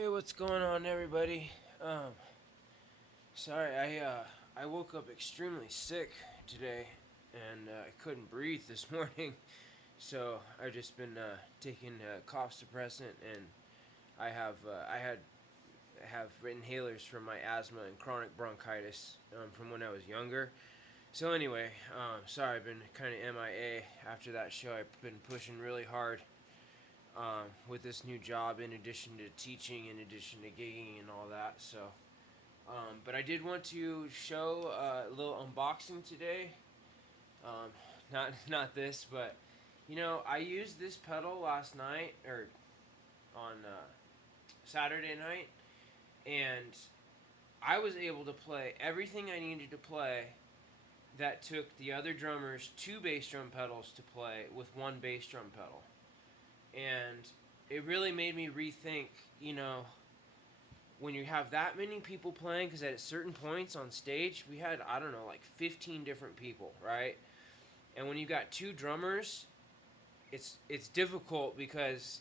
Hey, what's going on, everybody? Sorry, I woke up extremely sick today, and I couldn't breathe this morning. So I've just been taking cough suppressant, and I have inhalers for my asthma and chronic bronchitis from when I was younger. So anyway, sorry, I've been kind of MIA after that show. I've been pushing really hard with this new job, in addition to teaching, in addition to gigging and all that. So, but I did want to show a little unboxing today. Not this, but I used this pedal last night or on Saturday night, and I was able to play everything I needed to play. That took the other drummers two bass drum pedals to play with one bass drum pedal. And it really made me rethink, when you have that many people playing, because at certain points on stage, we had, I don't know, like 15 different people, right? And when you got two drummers, it's difficult because,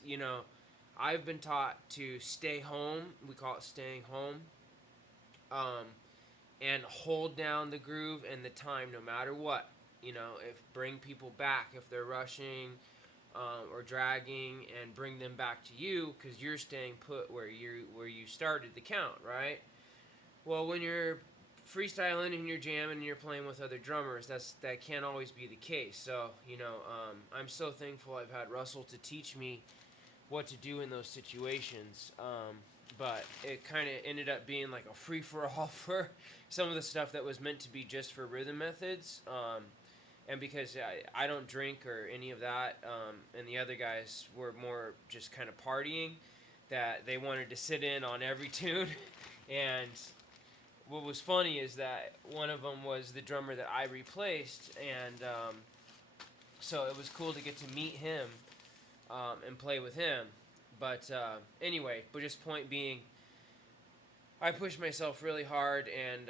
I've been taught to stay home. We call it staying home. Um, and hold down the groove and the time no matter what. If bring people back if they're rushing, or dragging, and bring them back to you because you're staying put where you started the count, right? Well, when you're freestyling and you're jamming and you're playing with other drummers, that can't always be the case. So I'm so thankful I've had Russell to teach me what to do in those situations. But it kind of ended up being like a free for all for some of the stuff that was meant to be just for rhythm methods. And because I don't drink or any of that, and the other guys were more just kind of partying, that they wanted to sit in on every tune. And what was funny is that one of them was the drummer that I replaced, and so it was cool to get to meet him and play with him. But anyway, but just point being, I pushed myself really hard, and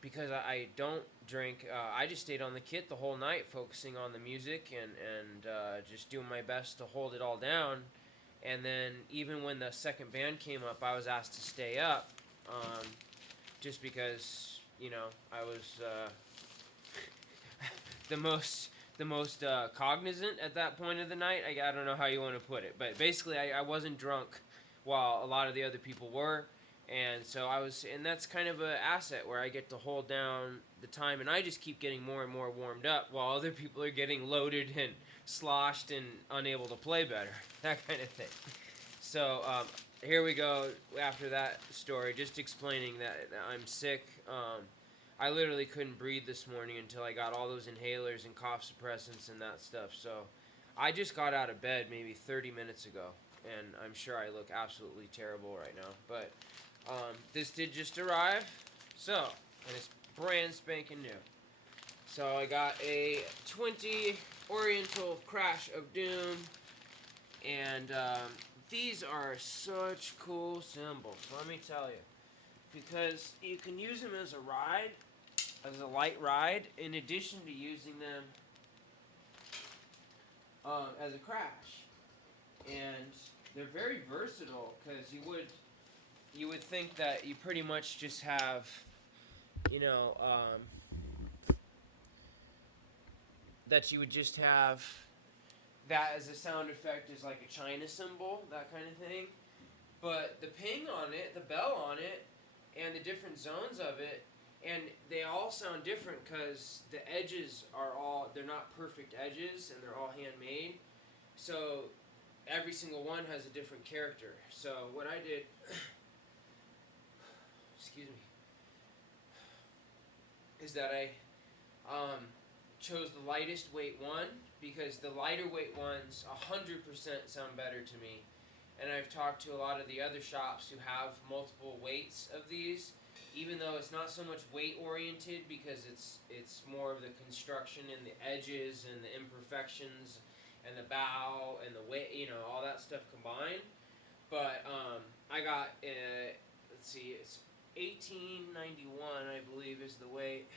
because I don't drink, I just stayed on the kit the whole night, focusing on the music and just doing my best to hold it all down. And then even when the second band came up, I was asked to stay up, just because I was the most cognizant at that point of the night. I don't know how you want to put it, but basically I wasn't drunk while a lot of the other people were. And so and that's kind of an asset where I get to hold down the time, and I just keep getting more and more warmed up while other people are getting loaded and sloshed and unable to play better, that kind of thing. So here we go after that story, just explaining that I'm sick. I literally couldn't breathe this morning until I got all those inhalers and cough suppressants and that stuff. So I just got out of bed maybe 30 minutes ago, and I'm sure I look absolutely terrible right now. But this did just arrive, and it's brand spanking new. So I got a 20 Oriental Crash of Doom, and these are such cool cymbals, let me tell you, because you can use them as a ride, as a light ride, in addition to using them as a crash. And they're very versatile, because you would think that you pretty much just have, that you would just have that as a sound effect, as like a China cymbal, that kind of thing. But the ping on it, the bell on it, and the different zones of it, and they all sound different because the edges they're not perfect edges, and they're all handmade. So every single one has a different character. So what I did, excuse me, is that I chose the lightest weight one, because the lighter weight ones 100% sound better to me. And I've talked to a lot of the other shops who have multiple weights of these, even though it's not so much weight oriented, because it's more of the construction and the edges and the imperfections and the bow and the weight, all that stuff combined. But I got let's see, it's 1891, I believe, is the weight.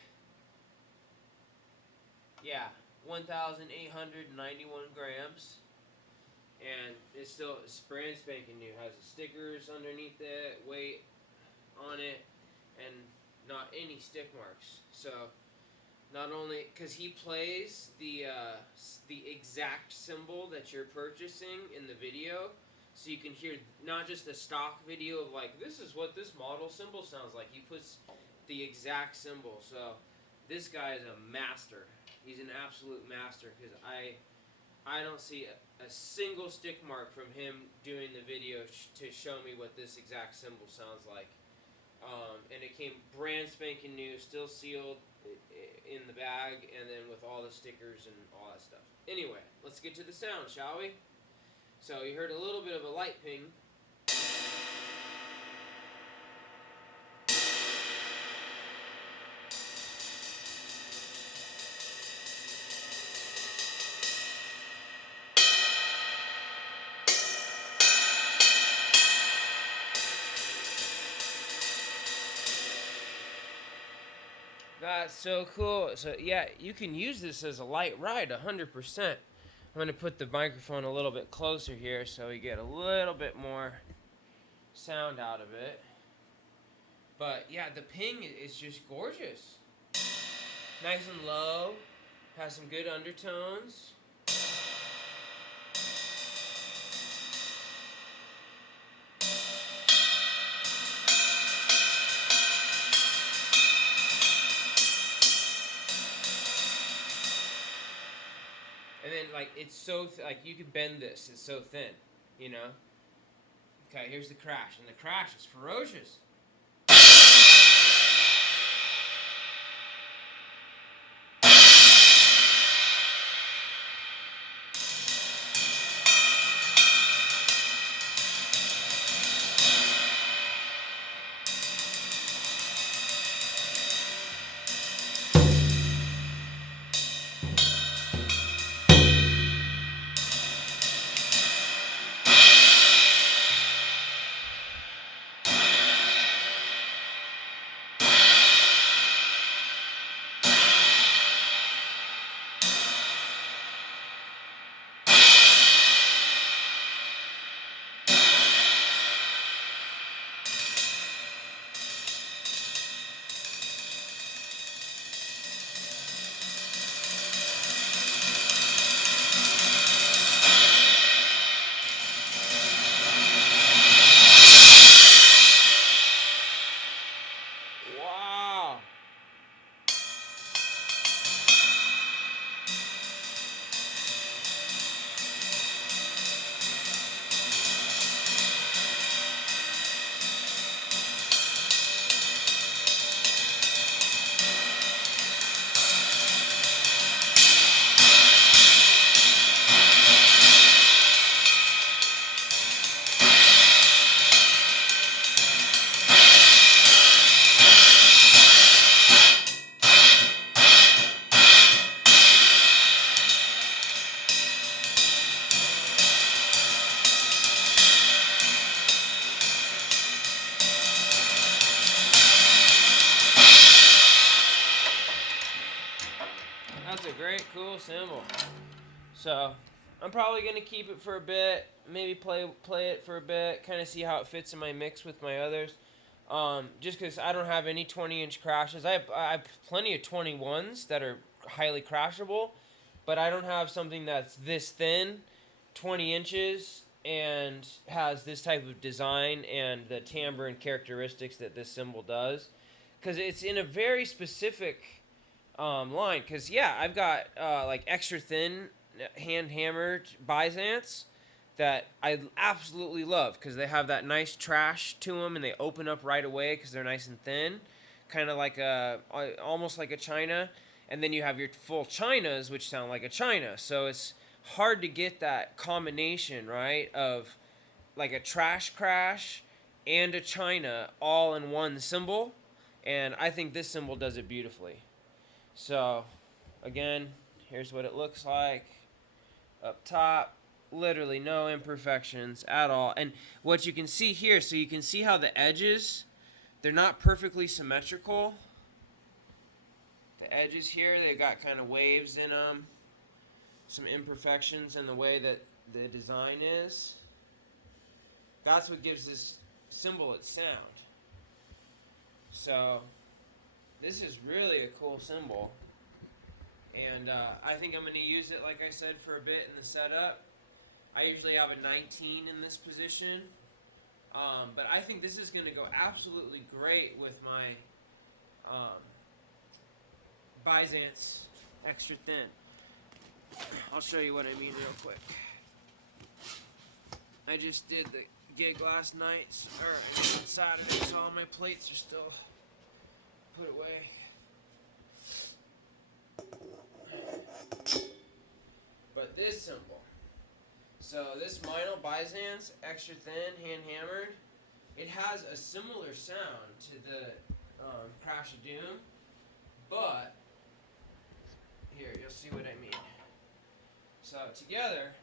Yeah, 1,891 grams. and it's brand spanking new. Has the stickers underneath it, weight on it, and not any stick marks. So not only because he plays the exact cymbal that you're purchasing in the video, so you can hear not just a stock video of like this is what this model cymbal sounds like. He puts the exact cymbal. So this guy is a master. He's an absolute master because I don't see a single stick mark from him doing the video to show me what this exact cymbal sounds like. And it came brand spanking new, still sealed in the bag, and then with all the stickers and all that stuff. Anyway, let's get to the sound, shall we? So you heard a little bit of a light ping. That's so cool. So yeah, you can use this as a light ride 100%. I'm going to put the microphone a little bit closer here so we get a little bit more sound out of it. But yeah, the ping is just gorgeous. Nice and low. Has some good undertones. And then, like, it's so, like, you can bend this. It's so thin, you know? Okay, here's the crash. And the crash is ferocious. Wow. That's a great, cool cymbal. So, I'm probably going to keep it for a bit, maybe play it for a bit, kind of see how it fits in my mix with my others. Just because I don't have any 20-inch crashes. I have plenty of 21s that are highly crashable, but I don't have something that's this thin, 20 inches, and has this type of design and the timbre and characteristics that this cymbal does. Because it's in a very specific line. Because, yeah, I've got like extra thin hand hammered Byzants that I absolutely love because they have that nice trash to them and they open up right away because they're nice and thin, kind of like almost like a China. And then you have your full Chinas, which sound like a China. So it's hard to get that combination, right, of like a trash crash and a China all in one cymbal. And I think this cymbal does it beautifully. So, again, here's what it looks like. Up top, literally no imperfections at all. And what you can see here, so you can see how the edges, they're not perfectly symmetrical. The edges here, they've got kind of waves in them. Some imperfections in the way that the design is. That's what gives this cymbal its sound. So this is really a cool cymbal, and I think I'm going to use it, like I said, for a bit in the setup. I usually have a 19 in this position, but I think this is going to go absolutely great with my Byzance extra thin. I'll show you what I mean real quick. I just did the gig last night, or on Saturday, so all my plates are still put away. But this cymbal, so this Meinl Byzance extra thin, hand hammered, it has a similar sound to the Crash of Doom, but here, you'll see what I mean. So together,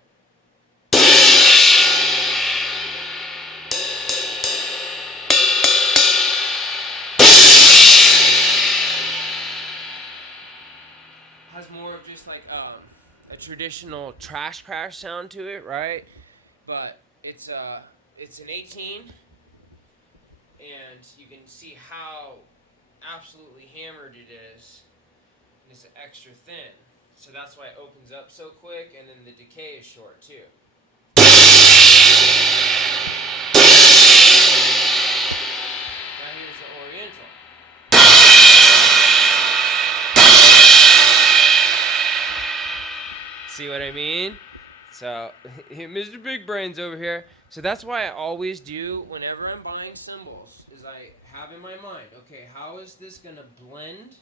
has more of just like a traditional trash crash sound to it, right? But it's an 18, and you can see how absolutely hammered it is. It's extra thin, so that's why it opens up so quick, and then the decay is short too. Now here's the Oriental. See what I mean? So, Mr. Big Brains over here. So that's why I always do, whenever I'm buying cymbals, is I have in my mind, okay, how is this going to blend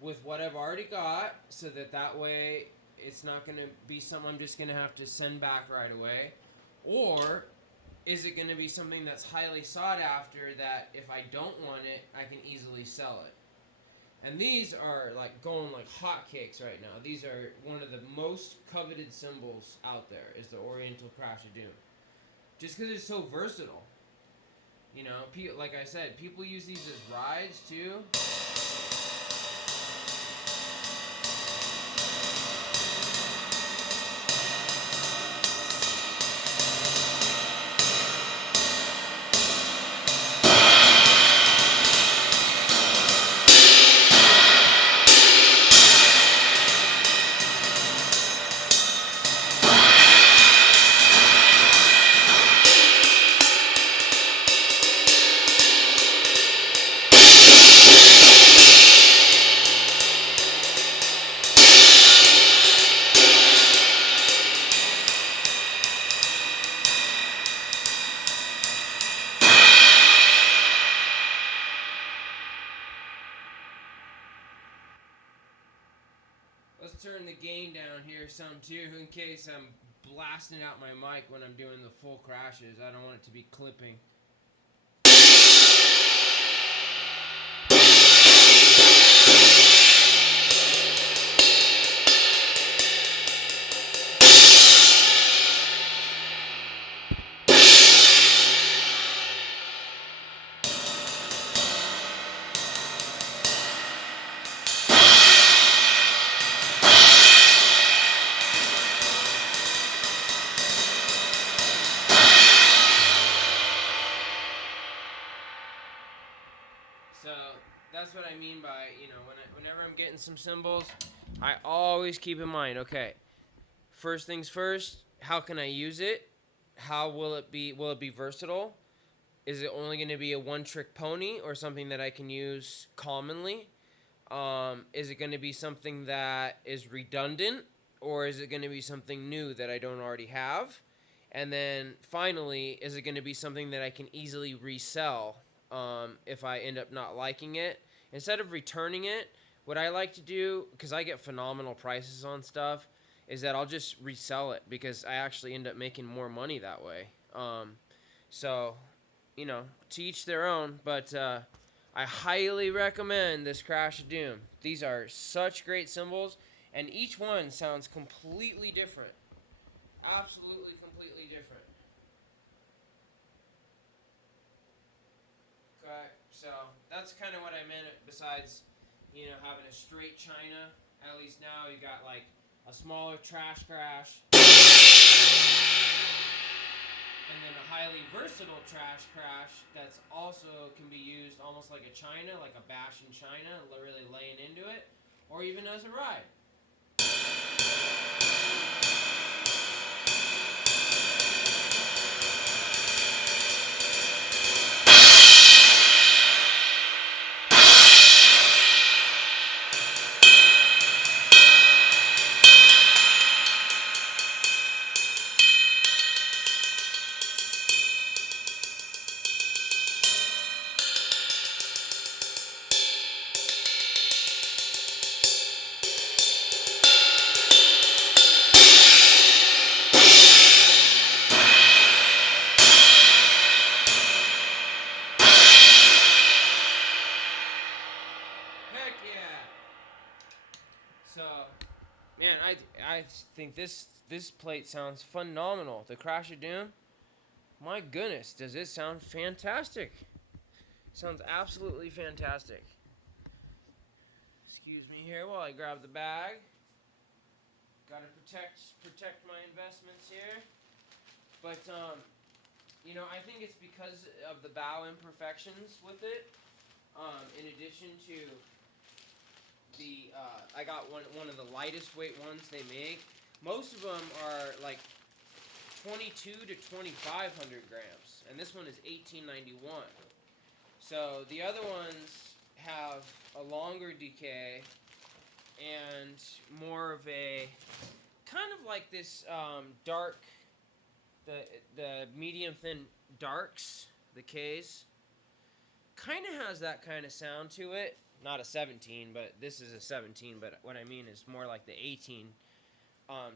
with what I've already got, so that way it's not going to be something I'm just going to have to send back right away? Or is it going to be something that's highly sought after that if I don't want it, I can easily sell it? And these are like going like hotcakes right now. These are one of the most coveted cymbals out there, is the Oriental Crash of Doom. Just because it's so versatile. You know, like I said, people use these as rides too. Let's turn the gain down here some too, in case I'm blasting out my mic when I'm doing the full crashes. I don't want it to be clipping. So that's what I mean by, you know, whenever I'm getting some cymbals, I always keep in mind, okay, first things first, how can I use it? How will it be versatile? Is it only going to be a one-trick pony or something that I can use commonly? Is it going to be something that is redundant, or is it going to be something new that I don't already have? And then finally, is it going to be something that I can easily resell if I end up not liking it? Instead of returning it, what I like to do, because I get phenomenal prices on stuff, is that I'll just resell it because I actually end up making more money that way. So, you know, to each their own, but I highly recommend this Crash of Doom. These are such great cymbals, and each one sounds completely different. Absolutely completely different. Okay, so that's kind of what I meant besides, you know, having a straight China. At least now you got like a smaller trash crash. And then a highly versatile trash crash that's also can be used almost like a china, like a bash in china, really laying into it, or even as a ride. Heck yeah! So, man, I think this plate sounds phenomenal. The Crash of Doom. My goodness, does it sound fantastic? Sounds absolutely fantastic. Excuse me here while I grab the bag. Gotta protect my investments here. But I think it's because of the bow imperfections with it. In addition to I got one of the lightest weight ones they make. Most of them are like 22 to 2,500 grams, and this one is 1891. So the other ones have a longer decay and more of a kind of like this dark, the medium thin darks, the K's. Kind of has that kind of sound to it. Not a 17, but this is a 17. But what I mean is more like the 18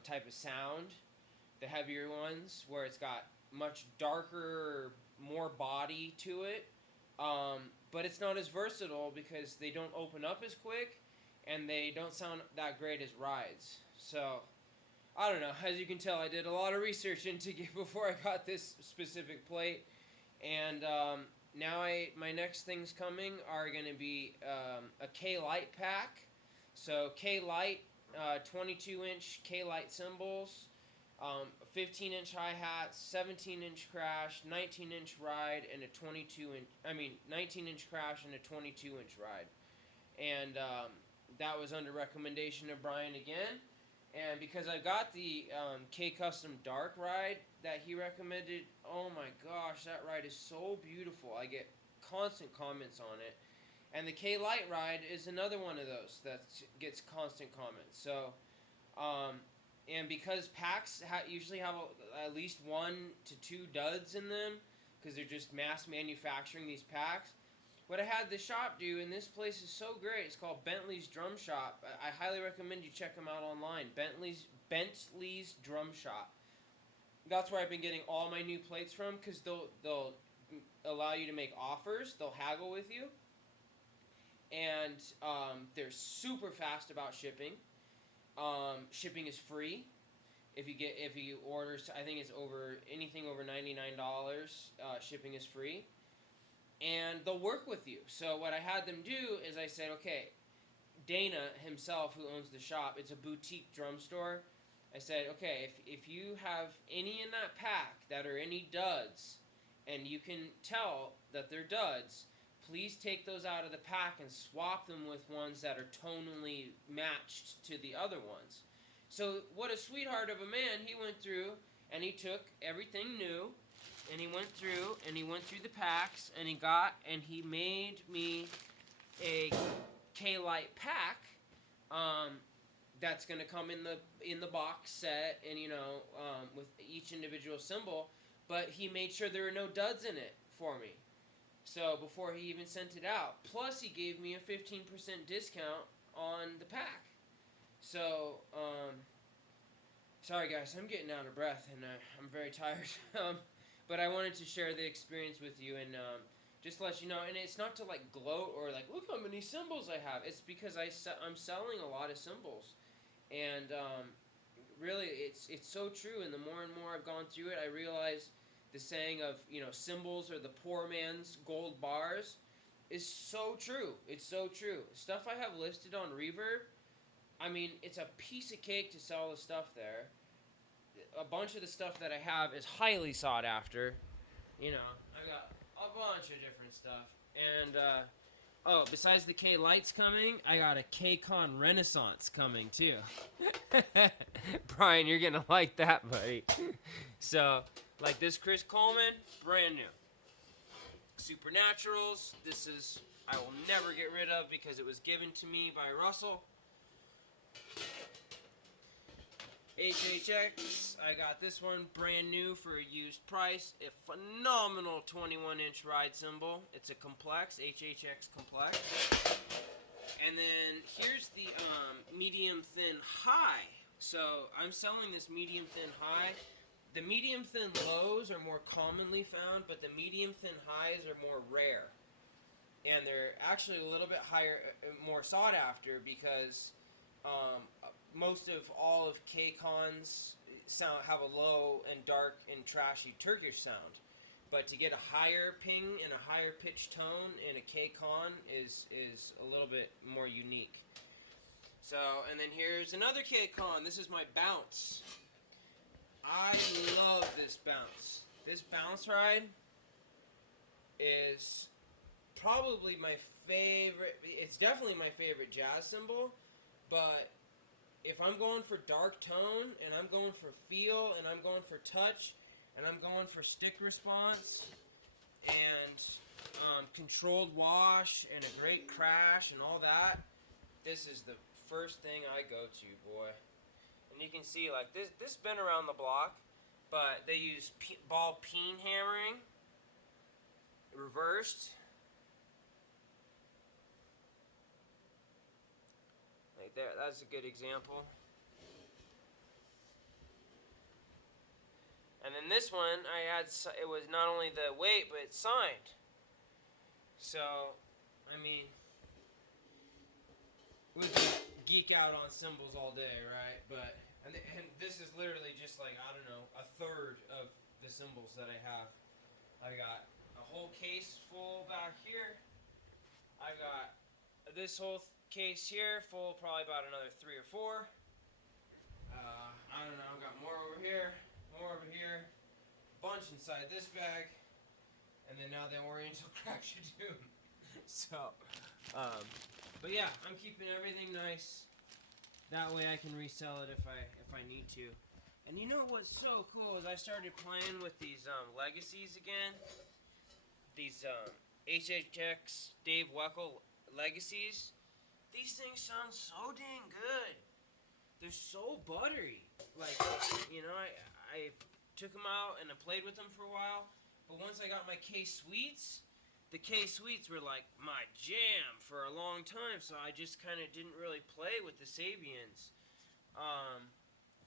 type of sound. The heavier ones, where it's got much darker, more body to it. But it's not as versatile because they don't open up as quick, and they don't sound that great as rides. So, I don't know. As you can tell, I did a lot of research into it before I got this specific plate. And now my next things coming are going to be a K-Lite pack. So K-Lite, 22-inch K-Lite cymbals, 15-inch hi-hats, 17-inch crash, 19-inch ride, and a 19-inch crash and a 22-inch ride. And that was under recommendation of Brian again. And because I got the K-Custom Dark ride that he recommended, oh my gosh, that ride is so beautiful. I get constant comments on it. And the K-Lite ride is another one of those that gets constant comments. So, and because packs usually have at least 1 to 2 duds in them, because they're just mass manufacturing these packs, what I had the shop do, and this place is so great, it's called Bentley's Drum Shop. I highly recommend you check them out online. Bentley's Drum Shop. That's where I've been getting all my new plates from, because they'll allow you to make offers. They'll haggle with you. And they're super fast about shipping. Shipping is free. If you order, I think it's anything over $99, shipping is free. And they'll work with you. So what I had them do is I said, okay, Dana himself, who owns the shop, it's a boutique drum store. I said, okay, if you have any in that pack that are any duds, and you can tell that they're duds, please take those out of the pack and swap them with ones that are tonally matched to the other ones. So what a sweetheart of a man, he went through and he took everything new, and he went through the packs, and he made me a K-Lite pack that's going to come in the box set, and with each individual cymbal, but he made sure there were no duds in it for me. So before he even sent it out, plus he gave me a 15% discount on the pack. So sorry guys, I'm getting out of breath, and I'm very tired. But I wanted to share the experience with you, and just let you know. And it's not to like gloat or like, look how many cymbals I have. It's because I'm selling a lot of cymbals, and really, it's so true. And the more and more I've gone through it, I realize the saying of cymbals are the poor man's gold bars is so true. It's so true. Stuff I have listed on Reverb, I mean, it's a piece of cake to sell the stuff there. a bunch of the stuff that I have is highly sought after. You know, I got a bunch of different stuff. And, besides the K Lights coming, I got a K-Con Renaissance coming, too. Brian, you're gonna like that, buddy. So, like this Chris Coleman, brand new. Supernaturals, this is, I will never get rid of because it was given to me by Russell. HHX, I got this one brand new for a used price. A phenomenal 21-inch ride cymbal. It's a complex, HHX complex. And then here's the medium thin high. So I'm selling this medium thin high. The medium thin lows are more commonly found, but the medium thin highs are more rare. And they're actually a little bit higher, more sought after because most of all of K-Cons have a low and dark and trashy Turkish sound. But to get a higher ping and a higher pitch tone in a K-Con is a little bit more unique. So, and then here's another K-Con. This is my bounce. I love this bounce. This bounce ride is probably my favorite. It's definitely my favorite jazz cymbal, but if I'm going for dark tone and I'm going for feel and I'm going for touch and I'm going for stick response and controlled wash and a great crash and all that, this is the first thing I go to, boy. And you can see, like, this has been around the block, but they use ball peen hammering, reversed. Like there, that's a good example. And then this one, it was not only the weight, but it's signed. So, I mean, we could geek out on cymbals all day, right? But and this is literally just like, I don't know, a third of the cymbals that I have. I got a whole case full back here. I got this whole case here full, probably about another 3 or 4. I don't know, I've got more over here, a bunch inside this bag, and then now the Oriental Crash of Doom. So, but yeah, I'm keeping everything nice. That way I can resell it if I need to. And you know what's so cool is I started playing with these legacies again. These HHX Dave Weckl legacies. These things sound so dang good. They're so buttery. Like, you know, I took them out and I played with them for a while. But once I got my K-Sweets, the K-Sweets were like my jam for a long time, so I just kind of didn't really play with the Sabians.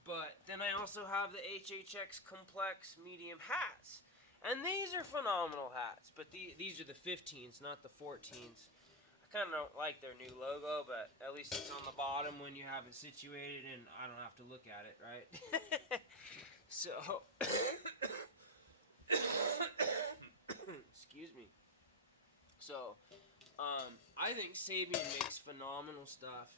But then I also have the HHX Complex Medium hats. And these are phenomenal hats, but these are the 15s, not the 14s. I kind of don't like their new logo, but at least it's on the bottom when you have it situated, and I don't have to look at it, right? So, excuse me. So, I think Sabian makes phenomenal stuff.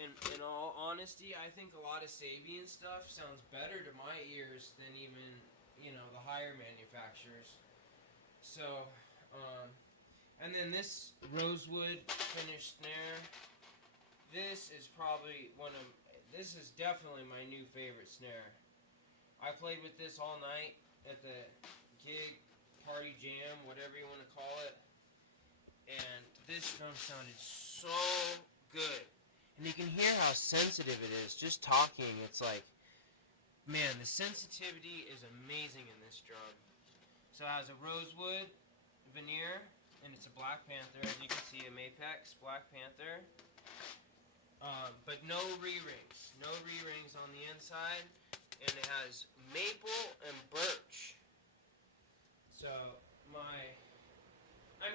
And in all honesty, I think a lot of Sabian stuff sounds better to my ears than even, you know, the higher manufacturers. So, and then this rosewood finished snare. This is probably this is definitely my new favorite snare. I played with this all night at the gig, party jam, whatever you want to call it. And this drum sounded so good. And you can hear how sensitive it is. Just talking, it's like, man, the sensitivity is amazing in this drum. So it has a rosewood veneer, and it's a Black Panther. As you can see, a Mapex Black Panther. But no re-rings. No re-rings on the inside. And it has maple and birch. So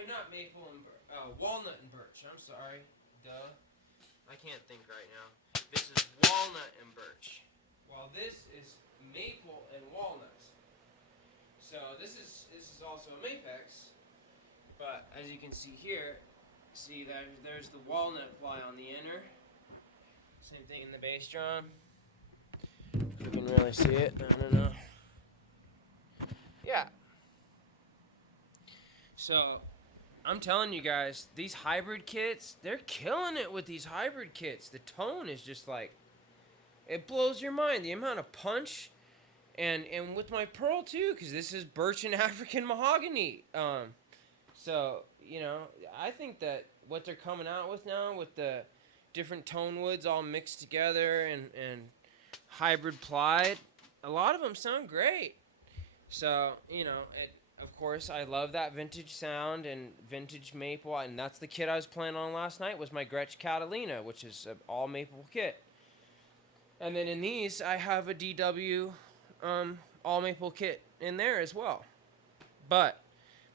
not maple and walnut and birch. I'm sorry. Duh. I can't think right now. This is walnut and birch, while this is maple and walnut. So this is also a Mapex, but as you can see here, there's the walnut ply on the inner. Same thing in the bass drum. Flip it can really see it. I don't know. Yeah. So, I'm telling you guys, these hybrid kits, they're killing it with these hybrid kits. The tone is just like, it blows your mind. The amount of punch, and with my pearl too, because this is birch and African mahogany. So, I think that what they're coming out with now with the different tone woods all mixed together and hybrid plied, a lot of them sound great. So, of course, I love that vintage sound and vintage maple, and that's the kit I was playing on last night was my Gretsch Catalina, which is an all maple kit. And then in these, I have a DW all maple kit in there as well. But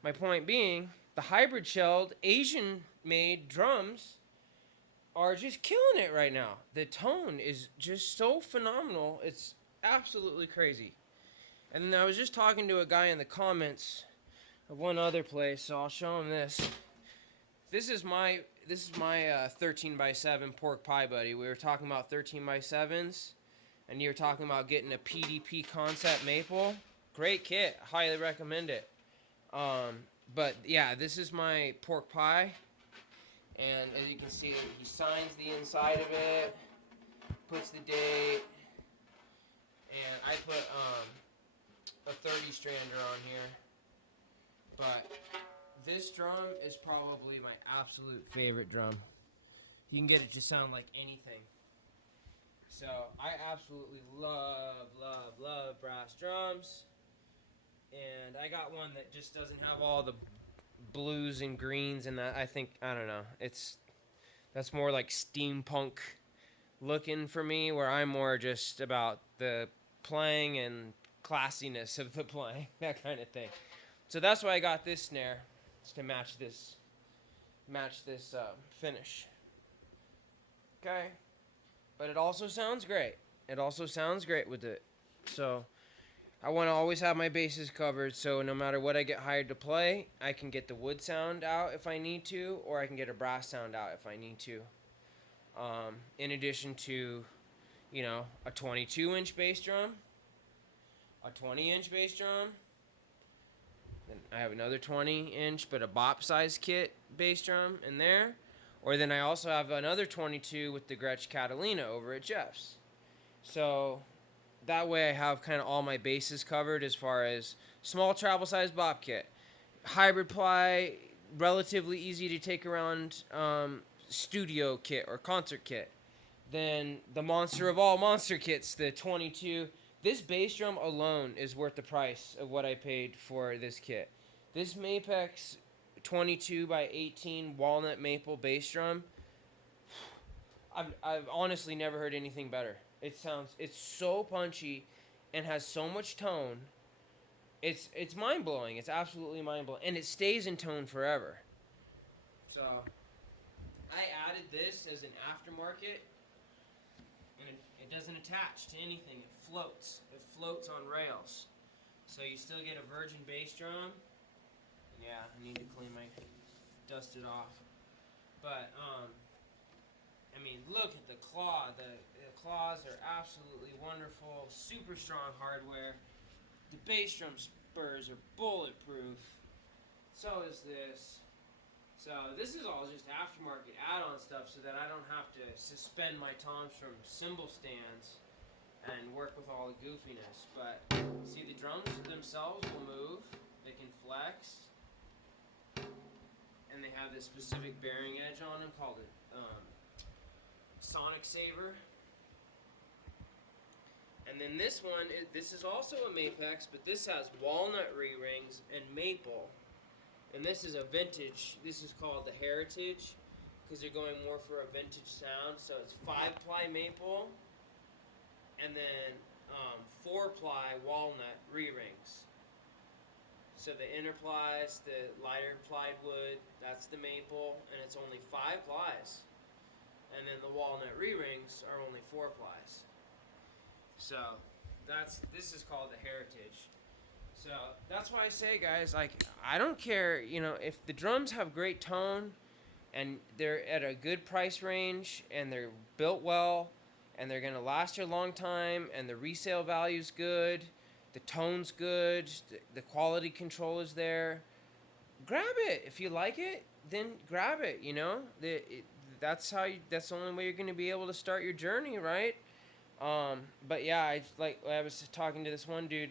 my point being, the hybrid shelled Asian-made drums are just killing it right now. The tone is just so phenomenal. It's absolutely crazy. And I was just talking to a guy in the comments of one other place, so I'll show him this. This is my 13x7 pork pie, buddy. We were talking about 13x7s, and you were talking about getting a PDP concept maple. Great kit. Highly recommend it. But yeah, this is my pork pie, and as you can see, he signs the inside of it, puts the date, and I put a 30 strander on here. But this drum is probably my absolute favorite drum. You can get it to sound like anything. So I absolutely love brass drums. And I got one that just doesn't have all the blues and greens and that. I don't know. That's more like steampunk looking for me, where I'm more just about the playing and classiness of the playing, that kind of thing. So that's why I got this snare, is to match this finish. Okay, but it also sounds great. It also sounds great with it. So I want to always have my bases covered, so no matter what I get hired to play, I can get the wood sound out if I need to, or I can get a brass sound out if I need to. In addition to, a 22-inch bass drum, a 20-inch bass drum, then I have another 20-inch, but a bop-size kit bass drum in there, or then I also have another 22 with the Gretsch Catalina over at Jeff's. So that way I have kind of all my bases covered as far as small travel size bop kit, hybrid ply, relatively easy to take around studio kit or concert kit. Then the monster of all monster kits, the 22. This bass drum alone is worth the price of what I paid for this kit. This Mapex 22x18 walnut maple bass drum, I've honestly never heard anything better. It's so punchy and has so much tone. It's mind-blowing. It's absolutely mind-blowing. And it stays in tone forever. So I added this as an aftermarket, and it doesn't attach to anything. It floats. It floats on rails. So you still get a virgin bass drum. And yeah, I need to dust it off. But, look at the claw. The claws are absolutely wonderful. Super strong hardware. The bass drum spurs are bulletproof. So is this. So this is all just aftermarket add-on stuff so that I don't have to suspend my toms from cymbal stands and work with all the goofiness. But see, the drums themselves will move. They can flex. And they have this specific bearing edge on them called it Sonic Saver. And then this one, this is also a Mapex, but this has walnut re-rings and maple. And this is a vintage. This is called the Heritage because they're going more for a vintage sound. So it's 5-ply maple and then 4-ply walnut re-rings. So the inner plies, the lighter plied wood, that's the maple, and it's only 5 plies. And then the walnut re-rings are only 4 plies. So this is called the Heritage. So that's why I say, guys, I don't care, if the drums have great tone and they're at a good price range and they're built well and they're going to last you a long time, and the resale value's good, the tone's good, the quality control is there. Grab it. If you like it, then grab it, you know? That's that's the only way you're going to be able to start your journey, right? But yeah, I was talking to this one dude.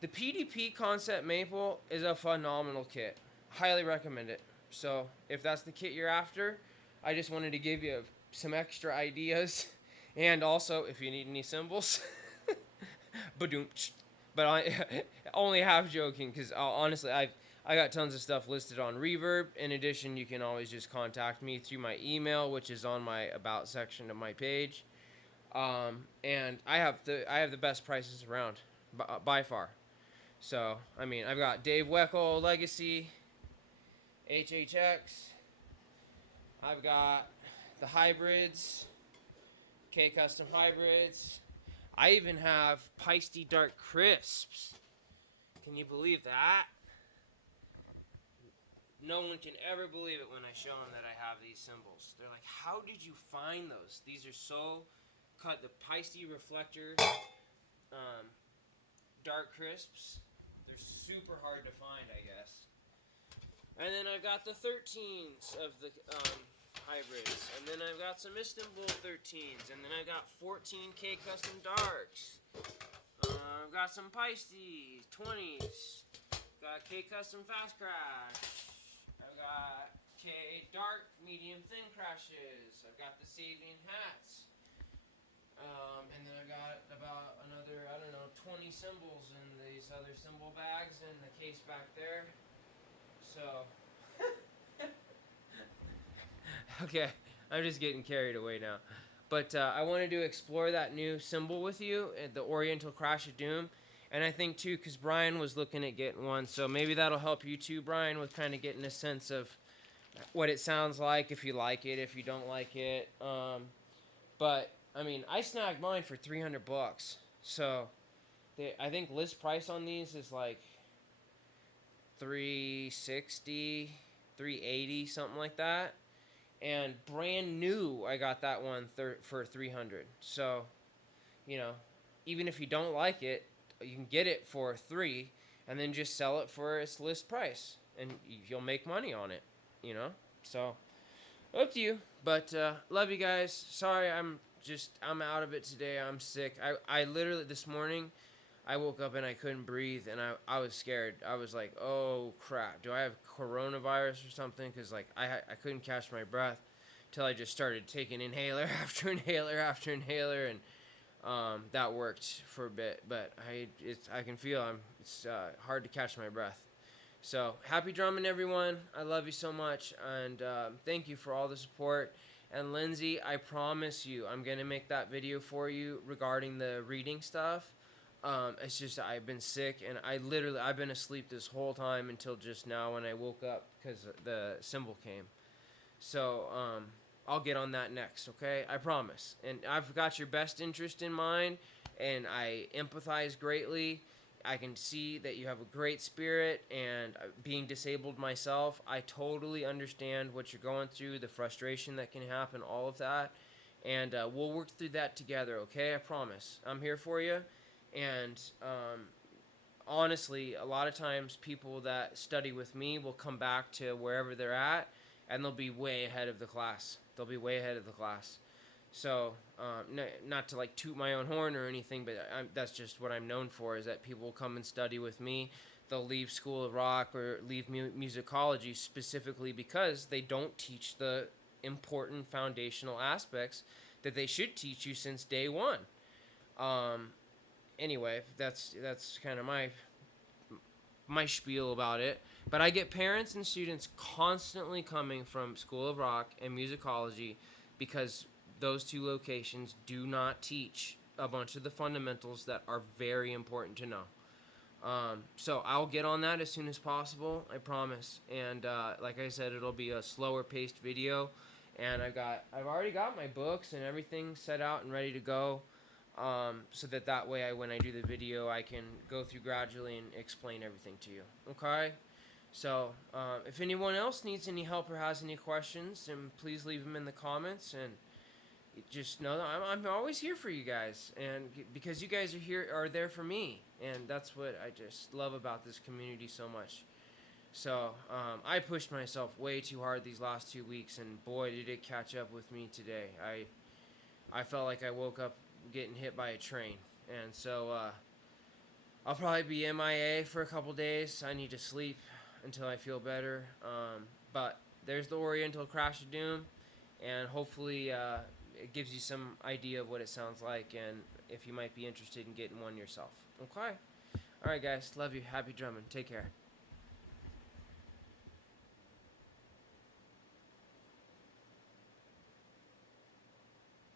The PDP Concept Maple is a phenomenal kit. Highly recommend it. So if that's the kit you're after, I just wanted to give you some extra ideas, and also if you need any cymbals, badoom. But I only half joking, because honestly, I got tons of stuff listed on Reverb. In addition, you can always just contact me through my email, which is on my About section of my page. And I have the best prices around by far. So I mean, I've got Dave Weckl Legacy, HHX. I've got the hybrids, K Custom hybrids. I even have Peisty Dark Crisps. Can you believe that? No one can ever believe it when I show them that I have these cymbals. They're like, how did you find those? These are so cut. The Peisty Reflector Dark Crisps. They're super hard to find, I guess. And then I've got the 13s of the hybrids. And then I've got some Istanbul 13s. And then I've got 14K Custom Darks. I've got some Peisty 20s. Got K Custom Fast Crash. I've got K Dark Medium Thin Crashes. I've got the Savian hats. And then I've got about another, 20 cymbals in these other cymbal bags and the case back there. So, okay, I'm just getting carried away now. But I wanted to explore that new cymbal with you, the Oriental Crash of Doom. And I think, too, because Brian was looking at getting one, so maybe that'll help you, too, Brian, with kind of getting a sense of what it sounds like, if you like it, if you don't like it. But, I mean, I snagged mine for $300. So, I think list price on these is like $360, $380, something like that. And brand new, I got that one for $300. So, you know, even if you don't like it, you can get it for $3 and then just sell it for its list price, and you'll make money on it, you know? So, up to you. But love you guys. Sorry, I'm out of it today. I'm sick. I literally, this morning, I woke up and I couldn't breathe, and I was scared. I was like, oh, crap. Do I have coronavirus or something? Because, like, I couldn't catch my breath till I just started taking inhaler after inhaler after inhaler, and that worked for a bit. But I can feel it's hard to catch my breath. So, happy drumming, everyone. I love you so much, and thank you for all the support. And Lindsay, I promise you, I'm going to make that video for you regarding the reading stuff. It's just I've been sick, and I've been asleep this whole time until just now when I woke up because the cymbal came. So, I'll get on that next, okay? I promise. And I've got your best interest in mind, and I empathize greatly. I can see that you have a great spirit, and being disabled myself, I totally understand what you're going through, the frustration that can happen, all of that. And we'll work through that together, okay? I promise. I'm here for you. And honestly, a lot of times people that study with me will come back to wherever they're at, and they'll be way ahead of the class. They'll be way ahead of the class. So, not to like toot my own horn or anything, but that's just what I'm known for, is that people will come and study with me. They'll leave School of Rock or leave musicology specifically because they don't teach the important foundational aspects that they should teach you since day one. Anyway, that's kind of my spiel about it. But I get parents and students constantly coming from School of Rock and musicology because those two locations do not teach a bunch of the fundamentals that are very important to know. So I'll get on that as soon as possible, I promise. And like I said, it'll be a slower paced video. And I've already got my books and everything set out and ready to go. So that way, when I do the video, I can go through gradually and explain everything to you. Okay? So, if anyone else needs any help or has any questions, then please leave them in the comments. And just know that I'm always here for you guys, and because you guys are there for me, and that's what I just love about this community so much. So I pushed myself way too hard these last 2 weeks, and boy, did it catch up with me today. I felt like I woke up getting hit by a train, and so I'll probably be MIA for a couple days. I need to sleep until I feel better. But there's the Oriental Crash of Doom, and hopefully it gives you some idea of what it sounds like, and if you might be interested in getting one yourself. Okay. All right, guys. Love you. Happy drumming. Take care.